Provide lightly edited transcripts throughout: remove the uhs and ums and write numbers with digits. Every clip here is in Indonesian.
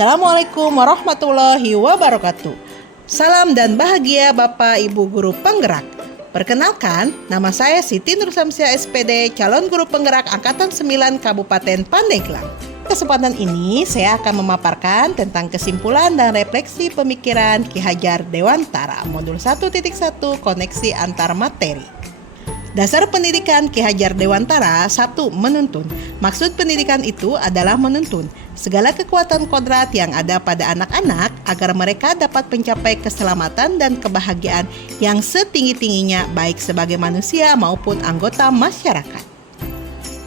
Assalamualaikum warahmatullahi wabarakatuh. Salam dan bahagia Bapak Ibu Guru Penggerak. Perkenalkan, nama saya Siti Nur Samsia SPD, calon guru penggerak Angkatan 9 Kabupaten Pandeglang. Kesempatan ini saya akan memaparkan tentang kesimpulan dan refleksi pemikiran Ki Hajar Dewantara, modul 1.1 koneksi antar materi. Dasar pendidikan Ki Hajar Dewantara 1. Menuntun. Maksud pendidikan itu adalah menuntun segala kekuatan kodrat yang ada pada anak-anak agar mereka dapat mencapai keselamatan dan kebahagiaan yang setinggi-tingginya baik sebagai manusia maupun anggota masyarakat.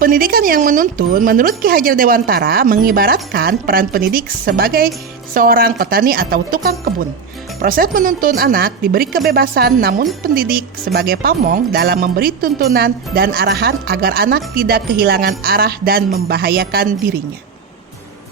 Pendidikan yang menuntun menurut Ki Hajar Dewantara mengibaratkan peran pendidik sebagai seorang petani atau tukang kebun. Proses menuntun anak diberi kebebasan, namun pendidik sebagai pamong dalam memberi tuntunan dan arahan agar anak tidak kehilangan arah dan membahayakan dirinya.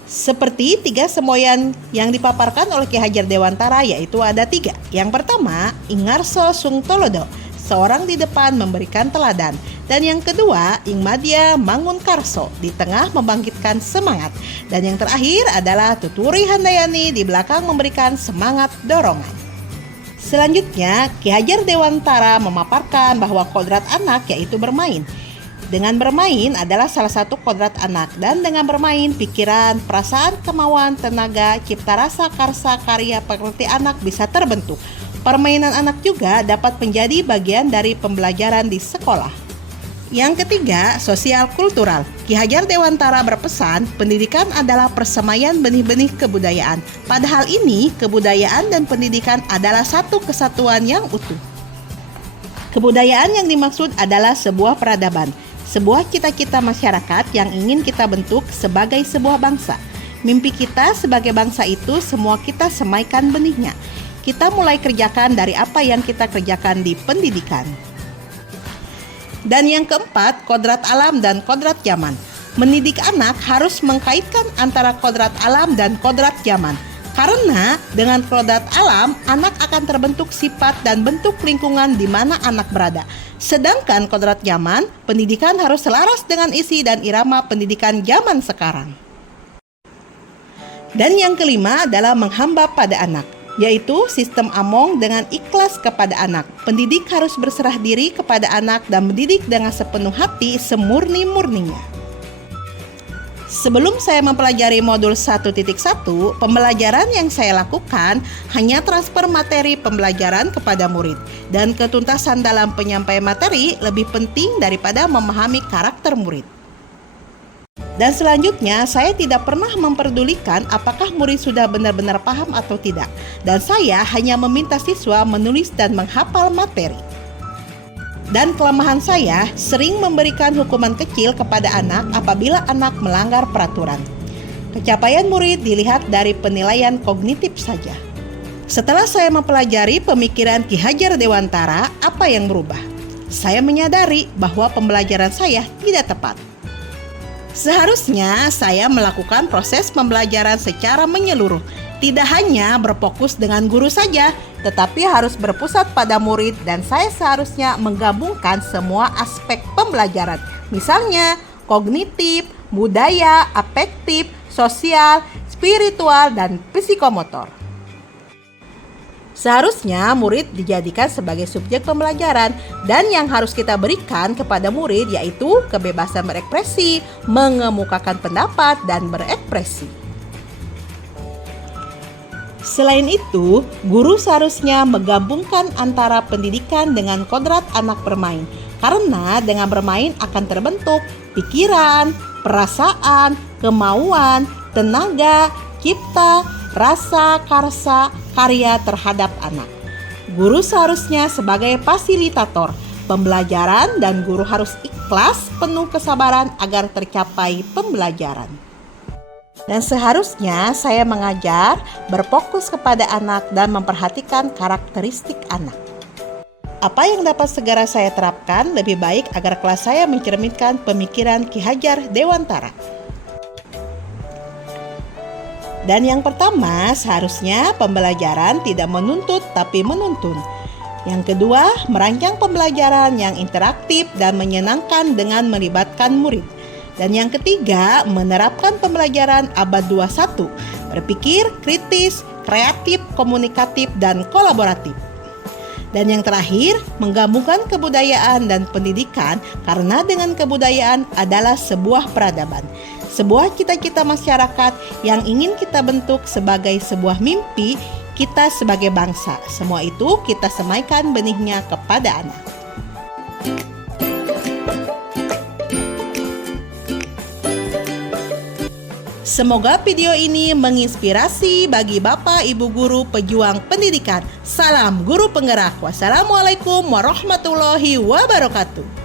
Seperti 3 semboyan yang dipaparkan oleh Ki Hajar Dewantara, yaitu ada 3. Yang pertama, Ingarso Sung Tolodo, seorang di depan memberikan teladan. Dan yang kedua, Ingmadya Mangun Karso, di tengah membangkitkan semangat. Dan yang terakhir adalah Tuturi Handayani, di belakang memberikan semangat dorongan. Selanjutnya, Ki Hajar Dewantara memaparkan bahwa kodrat anak yaitu bermain. Dengan bermain adalah salah satu kodrat anak, dan dengan bermain, pikiran, perasaan, kemauan, tenaga, cipta rasa, karsa, karya, pekerti anak bisa terbentuk. Permainan anak juga dapat menjadi bagian dari pembelajaran di sekolah. Yang ketiga, sosial kultural. Ki Hajar Dewantara berpesan, pendidikan adalah persemaian benih-benih kebudayaan. Padahal ini, kebudayaan dan pendidikan adalah satu kesatuan yang utuh. Kebudayaan yang dimaksud adalah sebuah peradaban, sebuah cita-cita masyarakat yang ingin kita bentuk sebagai sebuah bangsa. Mimpi kita sebagai bangsa itu semua kita semaikan benihnya. Kita mulai kerjakan dari apa yang kita kerjakan di pendidikan. Dan yang keempat, kodrat alam dan kodrat zaman. Mendidik anak harus mengkaitkan antara kodrat alam dan kodrat zaman. Karena dengan kodrat alam, anak akan terbentuk sifat dan bentuk lingkungan di mana anak berada. Sedangkan kodrat zaman, pendidikan harus selaras dengan isi dan irama pendidikan zaman sekarang. Dan yang kelima adalah menghamba pada anak, yaitu sistem Among dengan ikhlas kepada anak. Pendidik harus berserah diri kepada anak dan mendidik dengan sepenuh hati semurni-murninya. Sebelum saya mempelajari modul 1.1, pembelajaran yang saya lakukan hanya transfer materi pembelajaran kepada murid. Dan ketuntasan dalam penyampaian materi lebih penting daripada memahami karakter murid. Dan selanjutnya, saya tidak pernah memperdulikan apakah murid sudah benar-benar paham atau tidak. Dan saya hanya meminta siswa menulis dan menghafal materi. Dan kelemahan saya sering memberikan hukuman kecil kepada anak apabila anak melanggar peraturan. Pencapaian murid dilihat dari penilaian kognitif saja. Setelah saya mempelajari pemikiran Ki Hajar Dewantara, apa yang berubah? Saya menyadari bahwa pembelajaran saya tidak tepat. Seharusnya saya melakukan proses pembelajaran secara menyeluruh, tidak hanya berfokus dengan guru saja, tetapi harus berpusat pada murid, dan saya seharusnya menggabungkan semua aspek pembelajaran, misalnya kognitif, budaya, afektif, sosial, spiritual, dan psikomotor. Seharusnya murid dijadikan sebagai subjek pembelajaran, dan yang harus kita berikan kepada murid yaitu kebebasan berekspresi, mengemukakan pendapat, dan berekspresi. Selain itu, guru seharusnya menggabungkan antara pendidikan dengan kodrat anak bermain, karena dengan bermain akan terbentuk pikiran, perasaan, kemauan, tenaga, cipta, rasa, karsa, karya terhadap anak. Guru seharusnya sebagai fasilitator pembelajaran, dan guru harus ikhlas, penuh kesabaran agar tercapai pembelajaran. Dan seharusnya saya mengajar berfokus kepada anak dan memperhatikan karakteristik anak. Apa yang dapat segera saya terapkan lebih baik agar kelas saya mencerminkan pemikiran Ki Hajar Dewantara? Dan yang pertama, seharusnya pembelajaran tidak menuntut tapi menuntun. Yang kedua, merancang pembelajaran yang interaktif dan menyenangkan dengan melibatkan murid. Dan yang ketiga, menerapkan pembelajaran abad 21 berpikir kritis, kreatif, komunikatif, dan kolaboratif. Dan yang terakhir, menggabungkan kebudayaan dan pendidikan karena dengan kebudayaan adalah sebuah peradaban. Sebuah cita-cita masyarakat yang ingin kita bentuk sebagai sebuah mimpi kita sebagai bangsa. Semua itu kita semaikan benihnya kepada anak. Semoga video ini menginspirasi bagi Bapak Ibu guru pejuang pendidikan. Salam guru penggerak. Wassalamualaikum warahmatullahi wabarakatuh.